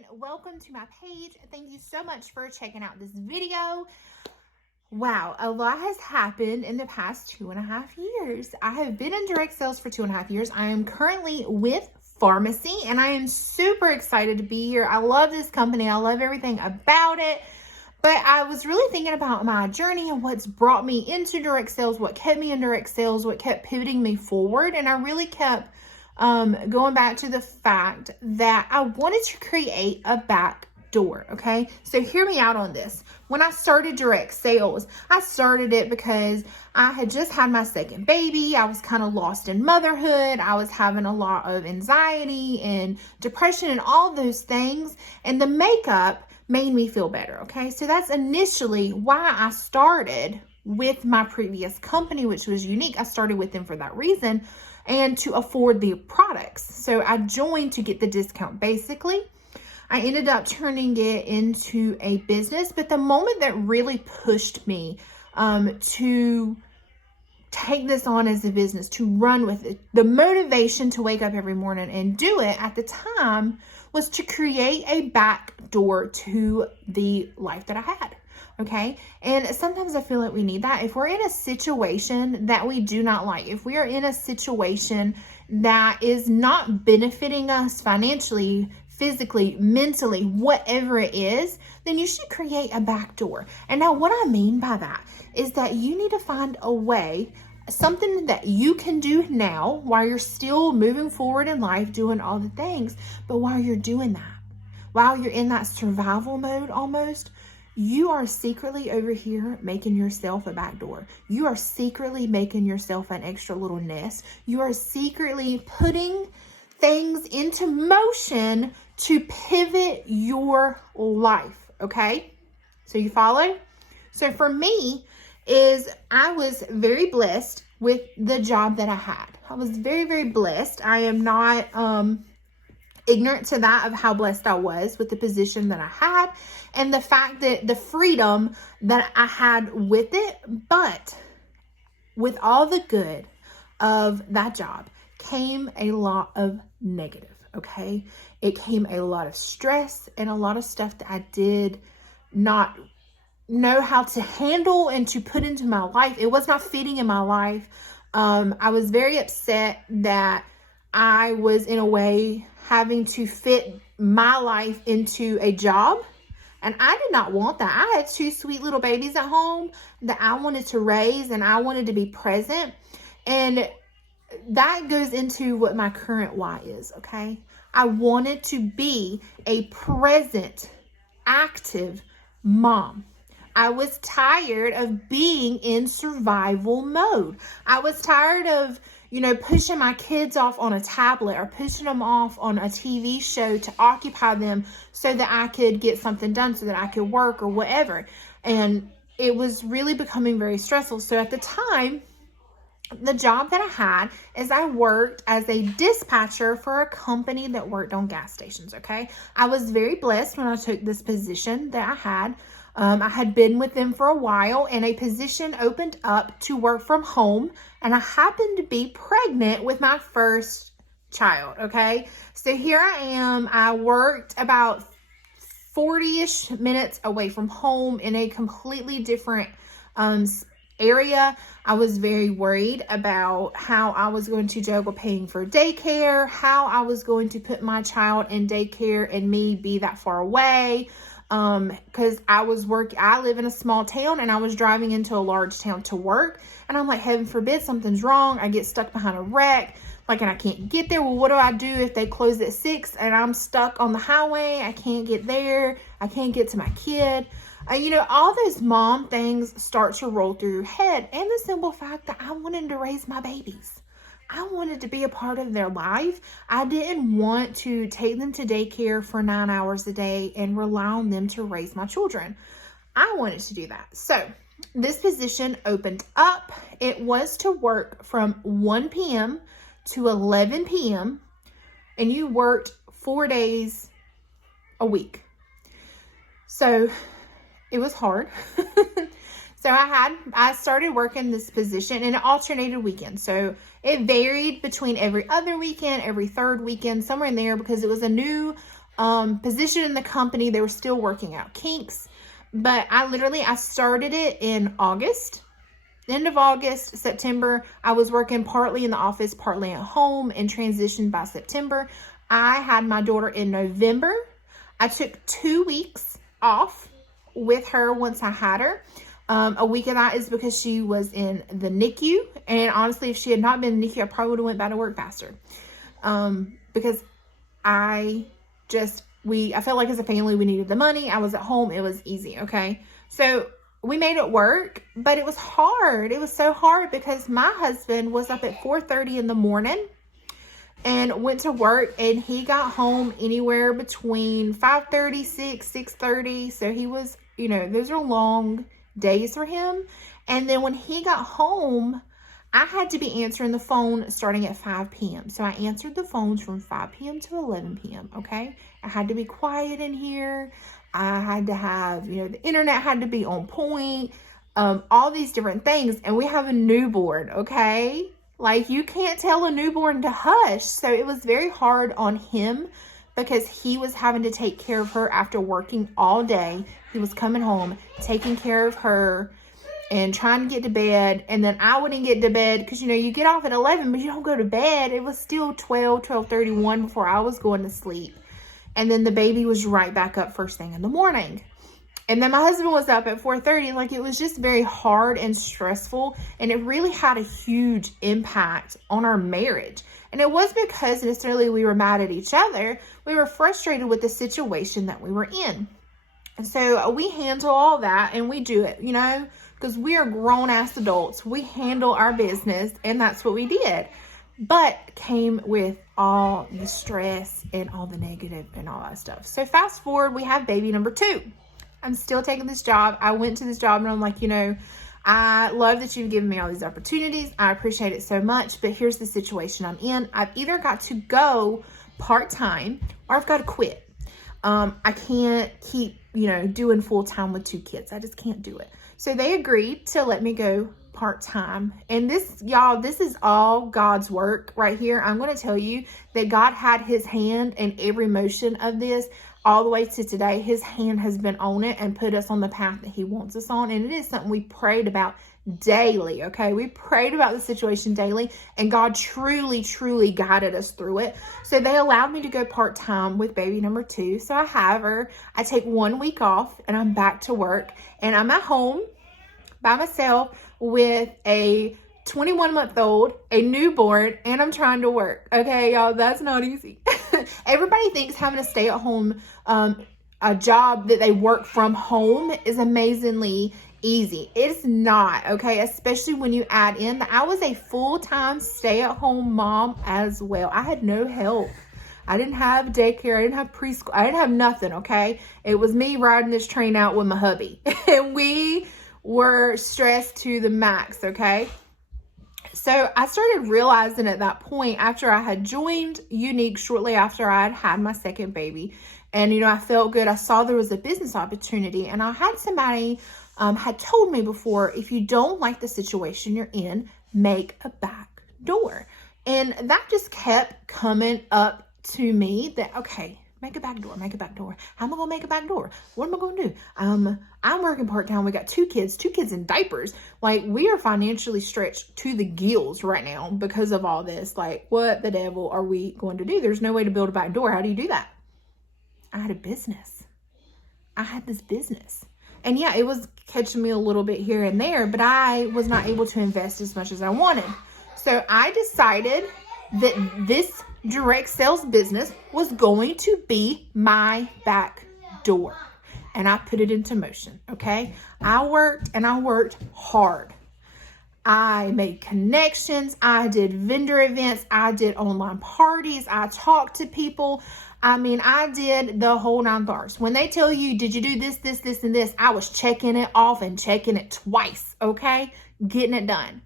and welcome to my page. Thank you so much for checking out this video. Wow, a lot has happened in the past 2.5 years. I have been in direct sales for 2.5 years. I am currently with pharmacy and I am super excited to be here. I love this company. I love everything about it. But I was really thinking about my journey and what's brought me into direct sales, what kept me in direct sales, what kept pivoting me forward. And I really kept going back to the fact that I wanted to create a back door. Okay. So hear me out on this. When I started direct sales, I started it because I had just had my second baby. I was kind of lost in motherhood. I was having a lot of anxiety and depression and all those things. And the makeup made me feel better. Okay. So that's initially why I started with my previous company, which was unique. I started with them for that reason and to afford the products. So I joined to get the discount. Basically, I ended up turning it into a business, but the moment that really pushed me to take this on as a business, to run with it, the motivation to wake up every morning and do it at the time was to create a back door to the life that I had. Okay. And sometimes I feel like we need that. If we're in a situation that we do not like, if we are in a situation that is not benefiting us financially, physically, mentally, whatever it is, then you should create a back door. And now what I mean by that is that you need to find a way, something that you can do now while you're still moving forward in life, doing all the things. But while you're doing that, while you're in that survival mode almost, you are secretly over here making yourself a back door. You are secretly making yourself an extra little nest. You are secretly putting things into motion to pivot your life. Okay. So you follow? So for me I was very blessed with the job that I had. I was very, very blessed. I am not, ignorant to that, of how blessed I was with the position that I had and the fact that the freedom that I had with it. But with all the good of that job came a lot of negative. Okay. It came a lot of stress and a lot of stuff that I did not know how to handle and to put into my life. It was not fitting in my life. I was very upset that I was in a way having to fit my life into a job. And I did not want that. I had 2 sweet little babies at home that I wanted to raise and I wanted to be present. And that goes into what my current why is. Okay. I wanted to be a present, active mom. I was tired of being in survival mode. I was tired of, pushing my kids off on a tablet or pushing them off on a TV show to occupy them so that I could get something done, so that I could work or whatever. And it was really becoming very stressful. So at the time, the job that I had is I worked as a dispatcher for a company that worked on gas stations. Okay. I was very blessed when I took this position that I had. I had been with them for a while and a position opened up to work from home. And I happened to be pregnant with my first child. Okay. So here I am. I worked about 40-ish minutes away from home in a completely different, area. I was very worried about how I was going to juggle paying for daycare, how I was going to put my child in daycare and me be that far away. Cause I live in a small town and I was driving into a large town to work and I'm like, heaven forbid something's wrong. I get stuck behind a wreck, and I can't get there. Well, what do I do if they close at 6 and I'm stuck on the highway? I can't get there. I can't get to my kid. All those mom things start to roll through your head. And the simple fact that I wanted to raise my babies. I wanted to be a part of their life. I didn't want to take them to daycare for 9 hours a day and rely on them to raise my children. I wanted to do that. So this position opened up. It was to work from 1 p.m. to 11 p.m. and you worked 4 days a week. So it was hard. So I started working this position and it alternated weekends. So it varied between every other weekend, every third weekend, somewhere in there, because it was a new position in the company. They were still working out kinks, but I started it in August. End of August, September, I was working partly in the office, partly at home, and transitioned by September. I had my daughter in November. I took 2 weeks off with her once I had her. A week of that is because she was in the NICU. And honestly, if she had not been in the NICU, I probably would have went back to work faster. Because I felt like as a family, we needed the money. I was at home. It was easy. Okay. So we made it work, but it was hard. It was so hard because my husband was up at 4:30 in the morning and went to work, and he got home anywhere between 5:30, 6:30. So he was, those are long days for him. And then when he got home, I had to be answering the phone starting at 5 p.m. So I answered the phones from 5 p.m. to 11 p.m. Okay. I had to be quiet in here. I had to have, the internet had to be on point, all these different things. And we have a newborn. Okay. Like, you can't tell a newborn to hush. So it was very hard on him because he was having to take care of her after working all day. He was coming home, taking care of her and trying to get to bed. And then I wouldn't get to bed because, you get off at 11, but you don't go to bed. It was still 12:31 before I was going to sleep. And then the baby was right back up first thing in the morning. And then my husband was up at 4:30. Like, it was just very hard and stressful. And it really had a huge impact on our marriage. And it was because necessarily we were mad at each other. We were frustrated with the situation that we were in. And so we handle all that, and we do it, because we are grown-ass adults. We handle our business, and that's what we did. But came with all the stress and all the negative and all that stuff. So fast forward, we have baby number 2. I'm still taking this job. I went to this job and I'm like, I love that you've given me all these opportunities. I appreciate it so much, but here's the situation I'm in. I've either got to go part-time or I've got to quit. I can't keep, doing full-time with 2 kids. I just can't do it. So they agreed to let me go part-time. And this, y'all, this is all God's work right here. I'm going to tell you that God had his hand in every motion of this. All the way to today, his hand has been on it and put us on the path that he wants us on. And it is something we prayed about daily, okay? We prayed about the situation daily, and God truly, truly guided us through it. So they allowed me to go part-time with baby number 2. So I have her. I take 1 week off, and I'm back to work. And I'm at home by myself with a 21-month-old, a newborn, and I'm trying to work. Okay, y'all, that's not easy. Everybody thinks having a stay-at-home a job that they work from home is amazingly easy. It's not, okay? Especially when you add in that I was a full-time stay-at-home mom as well. I had no help. I didn't have daycare. I didn't have preschool. I didn't have nothing, okay? It was me riding this train out with my hubby. And we were stressed to the max, okay? So I started realizing at that point, after I had joined Unique shortly after I had had my second baby, and, I felt good. I saw there was a business opportunity, and I had somebody had told me before, if you don't like the situation you're in, make a back door. And that just kept coming up to me that, okay, make a back door, make a back door. How am I going to make a back door? What am I going to do? I'm working part-time. We got 2 kids in diapers. Like, we are financially stretched to the gills right now because of all this. Like, what the devil are we going to do? There's no way to build a back door. How do you do that? I had a business. I had this business. And yeah, it was catching me a little bit here and there, but I was not able to invest as much as I wanted. So I decided that this direct sales business was going to be my back door. And I put it into motion, okay? I worked hard. I made connections. I did vendor events. I did online parties. I talked to people. I did the whole 9 yards. When they tell you, did you do this, this, this, and this? I was checking it off and checking it twice, okay? Getting it done.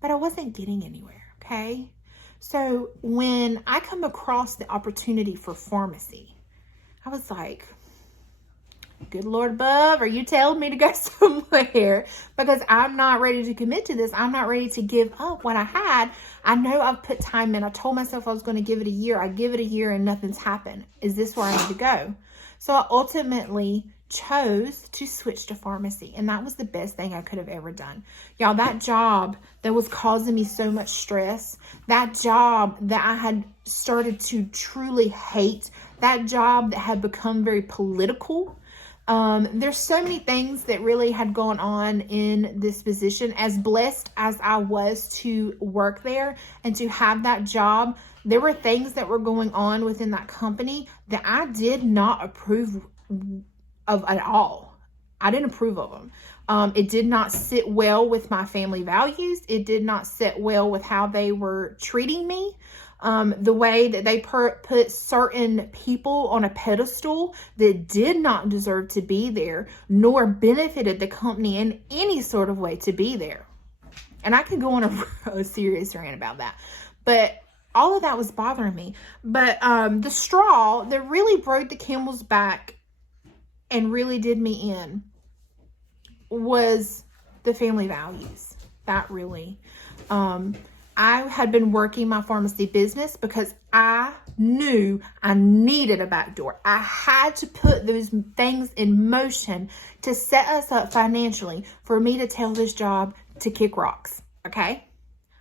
But I wasn't getting anywhere, okay? So when I come across the opportunity for pharmacy, I was like, good Lord above, are you telling me to go somewhere? Because I'm not ready to commit to this. I'm not ready to give up what I had. I know I've put time in. I told myself I was going to give it a year. I give it a year and nothing's happened. Is this where I need to go? So I ultimately chose to switch to pharmacy, and that was the best thing I could have ever done. Y'all, that job that was causing me so much stress, that job that I had started to truly hate, that job that had become very political. There's so many things that really had gone on in this position. As blessed as I was to work there and to have that job, there were things that were going on within that company that I did not approve of at all. I didn't approve of them. It did not sit well with my family values. It did not sit well with how they were treating me. The way that they put certain people on a pedestal that did not deserve to be there, nor benefited the company in any sort of way to be there. And I could go on a serious rant about that. But all of that was bothering me. But the straw that really broke the camel's back and really did me in was the family values. That really, I had been working my pharmacy business because I knew I needed a backdoor. I had to put those things in motion to set us up financially for me to tell this job to kick rocks. Okay.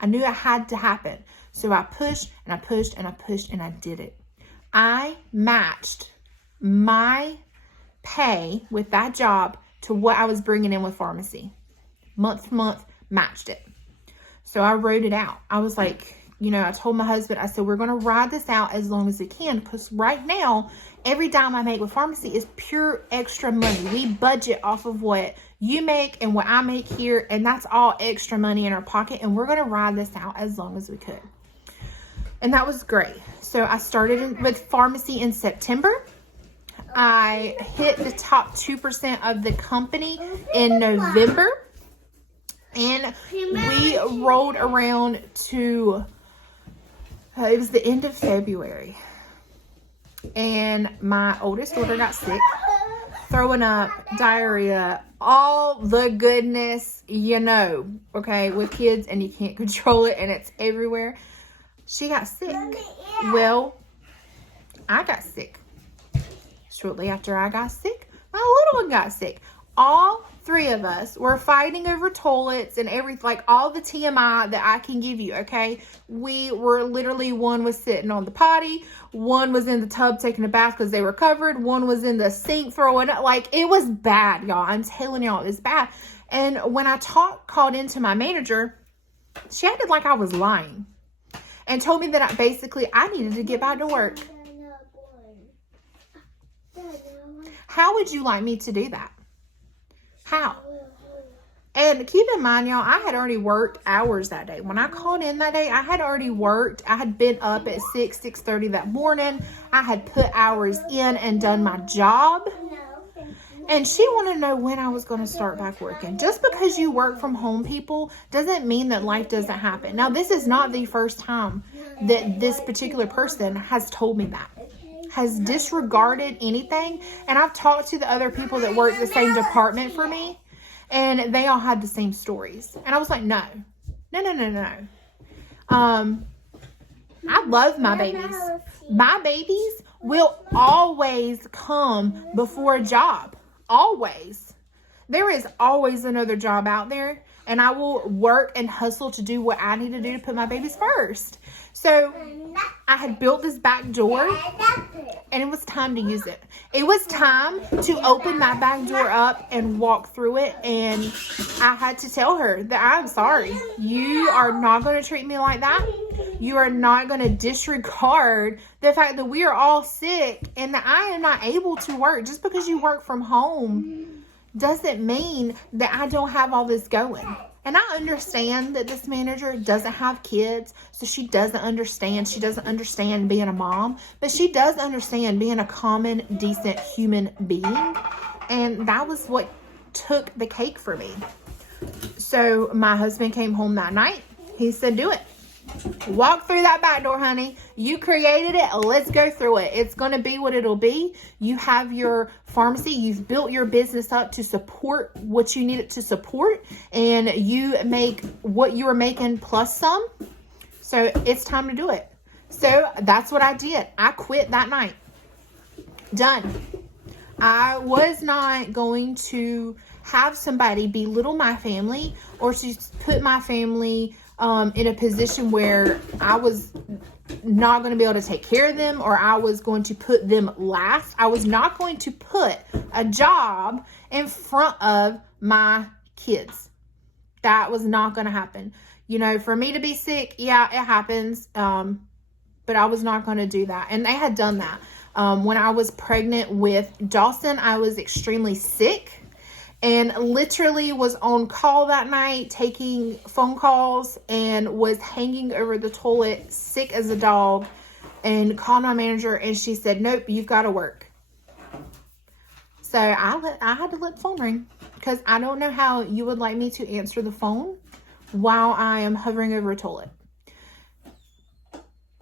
I knew it had to happen. So I pushed and I pushed and I pushed and I did it. I matched my pay with that job to what I was bringing in with pharmacy. Month to month, matched it. So I wrote it out. I was like, I told my husband, I said, we're going to ride this out as long as it can, because right now, every dime I make with pharmacy is pure extra money. We budget off of what you make and what I make here, and that's all extra money in our pocket, and we're going to ride this out as long as we could. And that was great. So I started with pharmacy in September. I hit the top 2% of the company in November. And we rolled around to, it was the end of February. And my oldest daughter got sick, throwing up, diarrhea, all the goodness, okay, with kids and you can't control it and it's everywhere. She got sick. Well, I got sick. Shortly after I got sick, my little one got sick. All three of us were fighting over toilets and everything, like all the TMI that I can give you, okay? We were literally, one was sitting on the potty, one was in the tub taking a bath because they were covered, one was in the sink throwing up. Like, it was bad, y'all. I'm telling y'all, it was bad. And when I called into my manager, she acted like I was lying and told me that I needed to get back to work. How would you like me to do that? How? And keep in mind, y'all, I had already worked hours that day. When I called in that day, I had already worked. I had been up at 6:30 that morning. I had put hours in and done my job. And she wanted to know when I was going to start back working. Just because you work from home, people, doesn't mean that life doesn't happen. Now, this is not the first time that this particular person has told me that. Has disregarded anything. And I've talked to the other people that work the same department for me, and they all had the same stories. And I was like, no. I love my babies. My babies will always come before a job. Always. There is always another job out there, and I will work and hustle to do what I need to do to put my babies first. So I had built this back door, and it was time to use it. It was time to open that back door up and walk through it. And I had to tell her that I'm sorry. You are not going to treat me like that. You are not going to disregard the fact that we are all sick and that I am not able to work. Just because you work from home doesn't mean that I don't have all this going. And I understand that this manager doesn't have kids, so she doesn't understand. She doesn't understand being a mom, but she does understand being a common, decent human being. And that was what took the cake for me. So my husband came home that night. He said, do it. Walk through that back door, honey. You created it. Let's go through it. It's going to be what it'll be. You have your pharmacy. You've built your business up to support what you need it to support. And you make what you were making plus some. So it's time to do it. So that's what I did. I quit that night. Done. I was not going to have somebody belittle my family or to put my family in a position where I was not going to be able to take care of them, or I was going to put them last. I was not going to put a job in front of my kids. That was not going to happen. You know, for me to be sick, yeah, it happens. But I was not going to do that. And they had done that. When I was pregnant with Dawson, I was extremely sick and literally was on call that night, taking phone calls, and was hanging over the toilet, sick as a dog, and called my manager, and she said, nope, you've got to work. So I had to let the phone ring, because I don't know how you would like me to answer the phone while I am hovering over a toilet.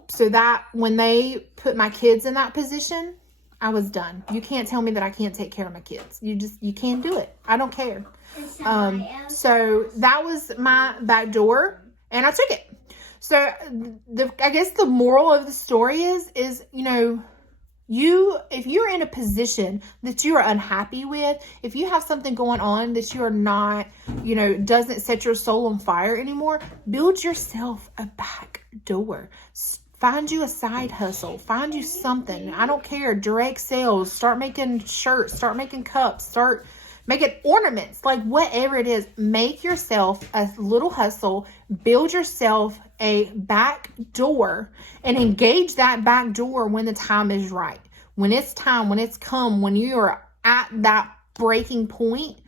So that when they put my kids in that position, I was done. You can't tell me that I can't take care of my kids. You can't do it. I don't care. So that was my back door, and I took it. So I guess the moral of the story is, you know, if you're in a position that you are unhappy with, if you have something going on that you are not, you know, doesn't set your soul on fire anymore, build yourself a back door. Find you a side hustle. Find you something. I don't care. Direct sales. Start making shirts. Start making cups. Start making ornaments. Like whatever it is. Make yourself a little hustle. Build yourself a back door. And engage that back door when the time is right. When it's time. When it's come. When you are at that breaking point.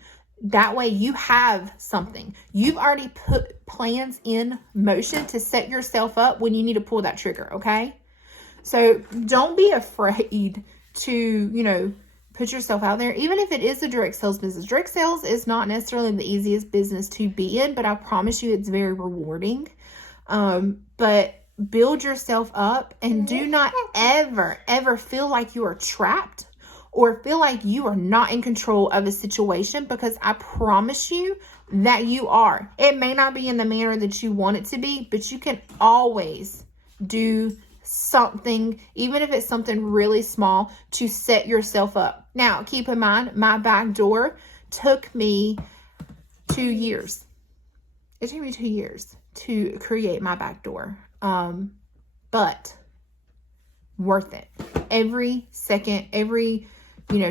That way you have something. You've already put plans in motion to set yourself up when you need to pull that trigger, okay? So don't be afraid to, you know, put yourself out there. Even if it is a direct sales business. Direct sales is not necessarily the easiest business to be in, but I promise you it's very rewarding. But build yourself up and do not ever feel like you are trapped or feel like you are not in control of a situation, because I promise you that you are. It may not be in the manner that you want it to be, but you can always do something, even if it's something really small, to set yourself up. Now, keep in mind, my back door took me 2 years. It took me 2 years to create my back door. But worth it. Every second, every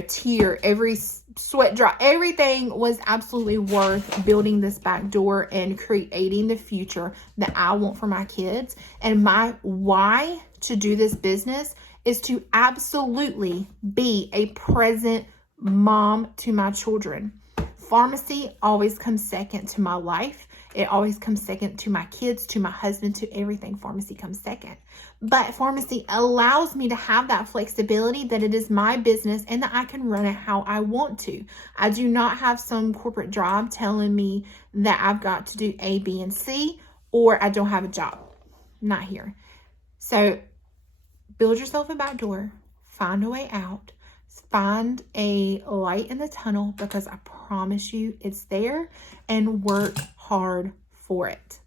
tear, every sweat drop, everything was absolutely worth building this back door and creating the future that I want for my kids. And my why to do this business is to absolutely be a present mom to my children. Pharmacy always comes second to my life. It always comes second to my kids, to my husband, to everything. Pharmacy comes second. But pharmacy allows me to have that flexibility that it is my business and that I can run it how I want to. I do not have some corporate job telling me that I've got to do A, B, and C, or I don't have a job. Not here. So build yourself a back door. Find a way out. Find a light in the tunnel, because I promise you it's there, and work hard for it.